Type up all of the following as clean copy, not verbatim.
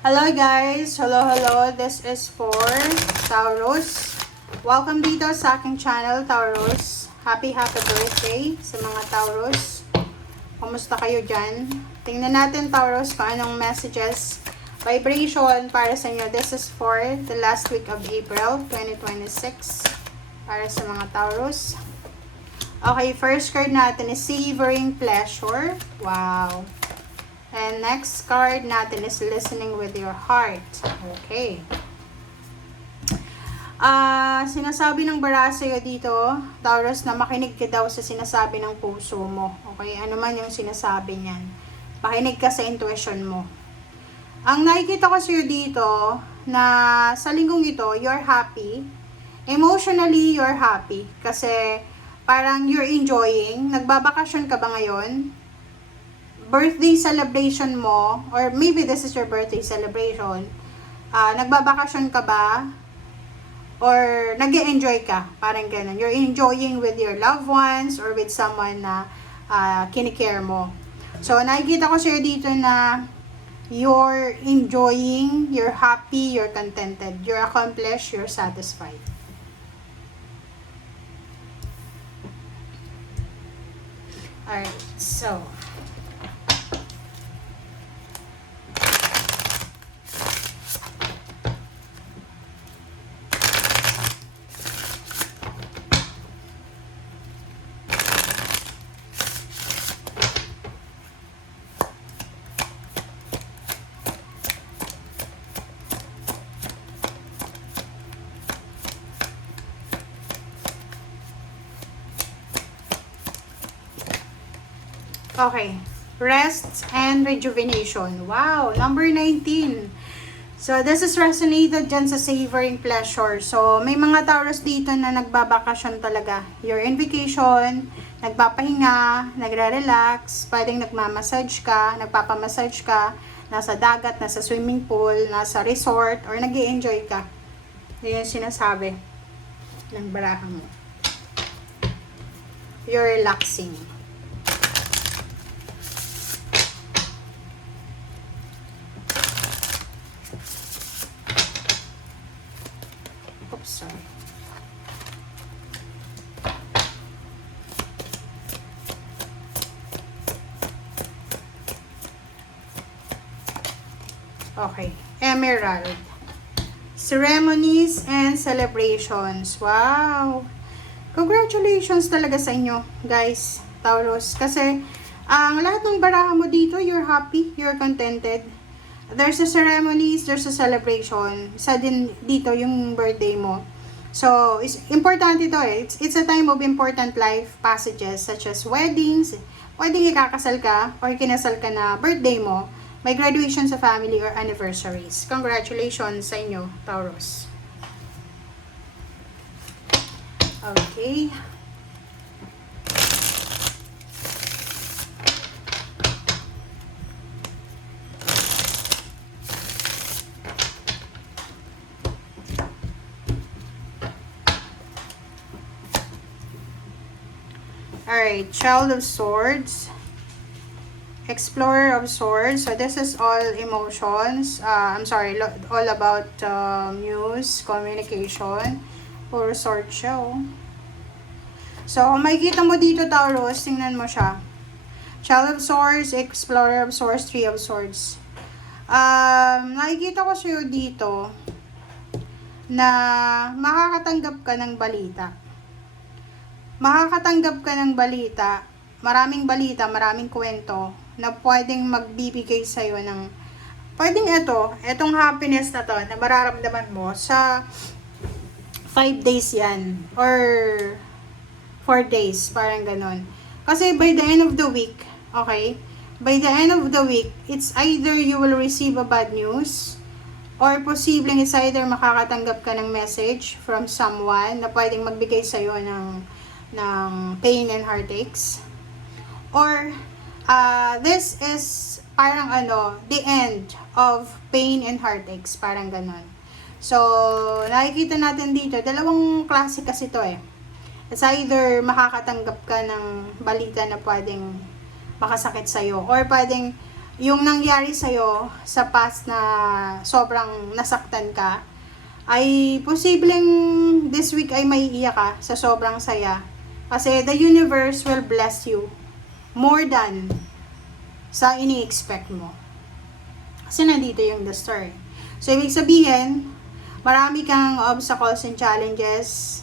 Hello guys! Hello! This is for Taurus. Welcome dito sa aking channel, Taurus. Happy birthday sa mga Taurus. Kumusta kayo dyan? Tingnan natin, Taurus, kung anong messages, vibration para sa inyo. This is for the last week of April 2026 para sa mga Taurus. Okay, first card natin is Savoring Pleasure. Wow! And next card natin is Listening with Your Heart. Okay. Sinasabi ng bara sa'yo dito, Taurus, na makinig ka daw sa sinasabi ng puso mo. Okay? Ano man yung sinasabi niyan. Makinig ka sa intuition mo. Ang nakikita ko sa'yo dito, na sa linggong ito, you're happy. Emotionally, you're happy. Kasi parang you're enjoying. Nagbabakasyon ka ba ngayon? Birthday celebration mo, or maybe this is your birthday celebration, nagbabakasyon ka ba? Or nag-e-enjoy ka? Parang ganun. You're enjoying with your loved ones or with someone na kinikare mo. So, nakikita ko sa'yo dito na you're enjoying, you're happy, you're contented, you're accomplished, you're satisfied. Alright, so okay. Rest and rejuvenation. Wow, number 19. So, this is resonated dyan sa Savoring Pleasure. So, may mga Taurus dito na nagbabakasyon talaga. You're in vacation, nagpapahinga, nagre-relax, pwedeng nagmamassage ka, nagpapamassage ka, nasa dagat, nasa swimming pool, nasa resort, or nag-i-enjoy ka. Yan yung sinasabi ng baraha mo. You're relaxing. Sorry. Okay. Emerald. Ceremonies and celebrations. Wow! Congratulations talaga sa inyo, guys, Taurus. Kasi, ang lahat ng baraha mo dito, you're happy, you're contented. There's a ceremonies, there's a celebration. Isa din dito yung birthday mo. So, it's importante ito eh. It's a time of important life passages such as weddings, pwedeng ikakasal ka or kinasal ka na birthday mo, may graduation sa family or anniversaries. Congratulations sa inyo, Taurus. Okay. Alright, Child of Swords, Explorer of Swords. So this is all emotions. All about news, communication. Puro sword show. So, kung makikita mo dito, Taurus, tingnan mo siya. Child of Swords, Explorer of Swords, Three of Swords. Nakikita ko sa'yo dito na makakatanggap ka ng balita. Makakatanggap ka ng balita, maraming kwento na pwedeng magbibigay sa'yo ng, pwedeng etong happiness na to na mararamdaman mo sa 5 days yan, or 4 days, parang ganon. Kasi by the end of the week, okay, by the end of the week, it's either you will receive a bad news, or posibleng it's either makakatanggap ka ng message from someone na pwedeng magbigay sa'yo ng pain and heartaches, or this is parang the end of pain and heartaches, parang ganon. So, nakikita natin dito, dalawang klase kasi to eh. It's either makakatanggap ka ng balita na pwedeng makasakit sa'yo, or pwedeng yung nangyari sa'yo sa past na sobrang nasaktan ka, ay posibleng this week ay maiiyak ka sa sobrang saya. Kasi the universe will bless you more than sa ini-expect mo. Kasi nandito yung the story. So, ibig sabihin, marami kang obstacles and challenges.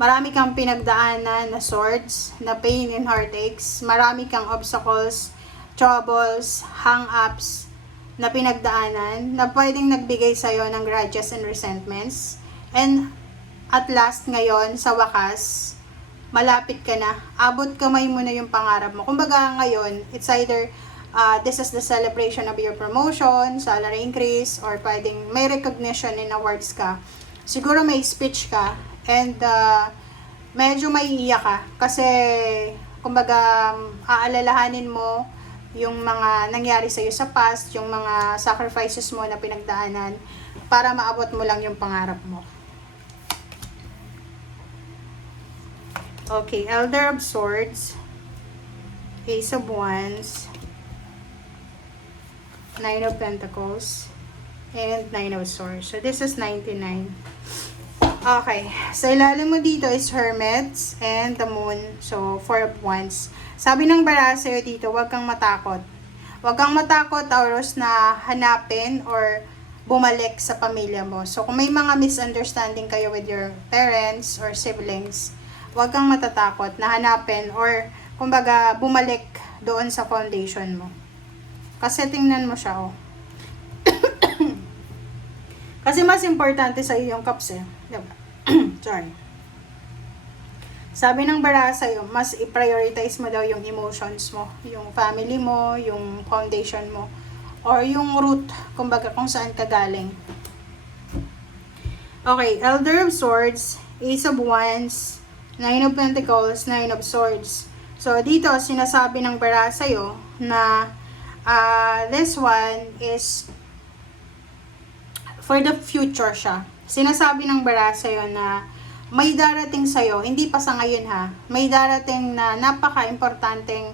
Marami kang pinagdaanan na swords, na pain and heartaches. Marami kang obstacles, troubles, hang-ups na pinagdaanan na pwedeng nagbigay sa'yo ng grudges and resentments. And at last ngayon, sa wakas, malapit ka na. Abot kamay mo na yung pangarap mo. Kumbaga ngayon, it's either this is the celebration of your promotion, salary increase, or pwedeng may recognition and awards ka. Siguro may speech ka, and medyo maiiyak ka. Kasi, kumbaga, aalalahanin mo yung mga nangyari sa'yo sa past, yung mga sacrifices mo na pinagdaanan, para maabot mo lang yung pangarap mo. Okay, Elder of Swords, Ace of Wands, Nine of Pentacles, and Nine of Swords. So, this is 99. Okay, so ilalim mo dito is Hermits and the Moon. So, Four of Wands. Sabi ng baraha sa'yo dito, huwag kang matakot. Huwag kang matakot, Taurus, na hanapin or bumalik sa pamilya mo. So, kung may mga misunderstanding kayo with your parents or siblings, huwag kang matatakot na hanapin or, kumbaga, bumalik doon sa foundation mo. Kasi tingnan mo siya, oh. Kasi mas importante sa iyo yung cups, eh. Diba? Sorry. Sabi ng baraha sa'yo, mas i-prioritize mo daw yung emotions mo, yung family mo, yung foundation mo, or yung root, kumbaga kung saan ka galing. Okay, Elder of Swords, Ace of Wands, Nine of Pentacles, Nine of Swords. So, dito, sinasabi ng baraha sa'yo na this one is for the future siya. Sinasabi ng baraha sa'yo na may darating sa'yo, hindi pa sa ngayon ha, may darating na napaka-importanteng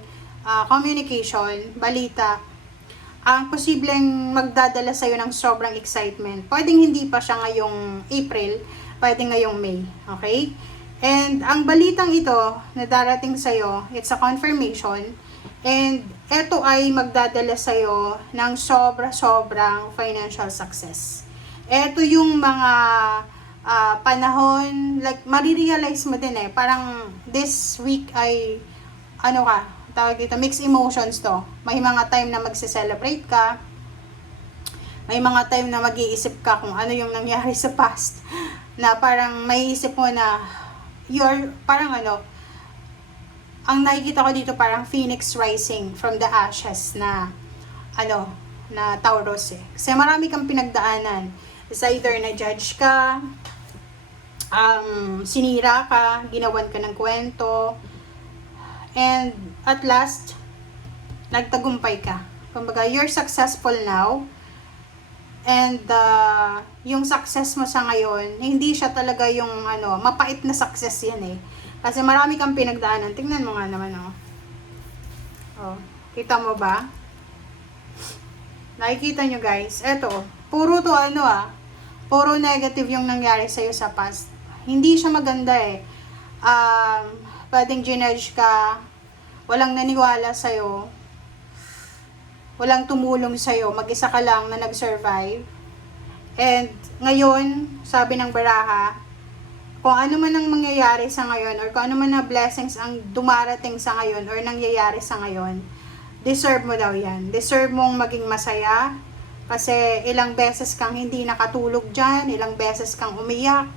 communication, balita, ang posibleng magdadala sa'yo ng sobrang excitement. Pwedeng hindi pa siya ngayong April, pwedeng ngayong May, okay? And ang balitang ito na darating sa'yo, it's a confirmation, and ito ay magdadala sa'yo ng sobra-sobrang financial success. Ito yung mga panahon, like, marirealize mo din eh, parang this week ay, ano ka, tawag dito, mixed emotions to. May mga time na magse-celebrate ka, may mga time na mag-iisip ka kung ano yung nangyari sa past, na parang may isip mo na, you're, parang ano, ang nakikita ko dito parang phoenix rising from the ashes na, ano, na Taurus eh. Kasi marami kang pinagdaanan. It's either na-judge ka, sinira ka, ginawan ka ng kwento, and at last, nagtagumpay ka. Kumbaga, you're successful now, and yung success mo sa ngayon, hindi siya talaga yung ano, mapait na success yan eh. Kasi marami kang pinagdaanan. Tingnan mo nga naman, oh. Oh, kita mo ba? Nakikita nyo guys, eto, puro to ano puro negative yung nangyari sa'yo sa past. Hindi siya maganda eh. Pwedeng ginudge ka, walang naniwala sa'yo, walang tumulong sa'yo, mag-isa ka lang na nag-survive. And ngayon, sabi ng baraha, kung ano man ang mangyayari sa ngayon, or kung ano man na blessings ang dumarating sa ngayon, or nangyayari sa ngayon, deserve mo daw yan. Deserve mong maging masaya, kasi ilang beses kang hindi nakatulog dyan, ilang beses kang umiyak,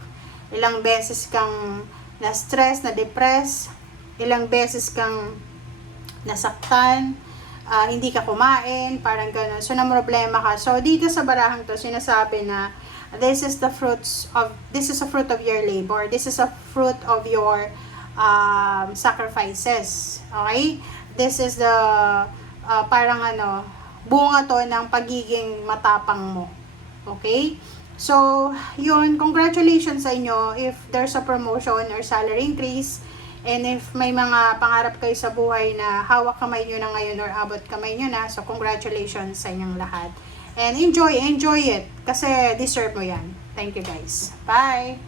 ilang beses kang na-stress, na-depress, ilang beses kang nasaktan, hindi ka kumain, parang gano'n. So, problema ka. So, dito sa barahang to, sinasabi na, this is a fruit of your labor. This is a fruit of your sacrifices. Okay? This is the, parang ano, bunga to ng pagiging matapang mo. Okay? So, yun, congratulations sa inyo if there's a promotion or salary increase. And if may mga pangarap kayo sa buhay na hawak kamay nyo na ngayon or abot kamay nyo na, so congratulations sa inyong lahat. And enjoy it. Kasi deserve mo yan. Thank you guys. Bye!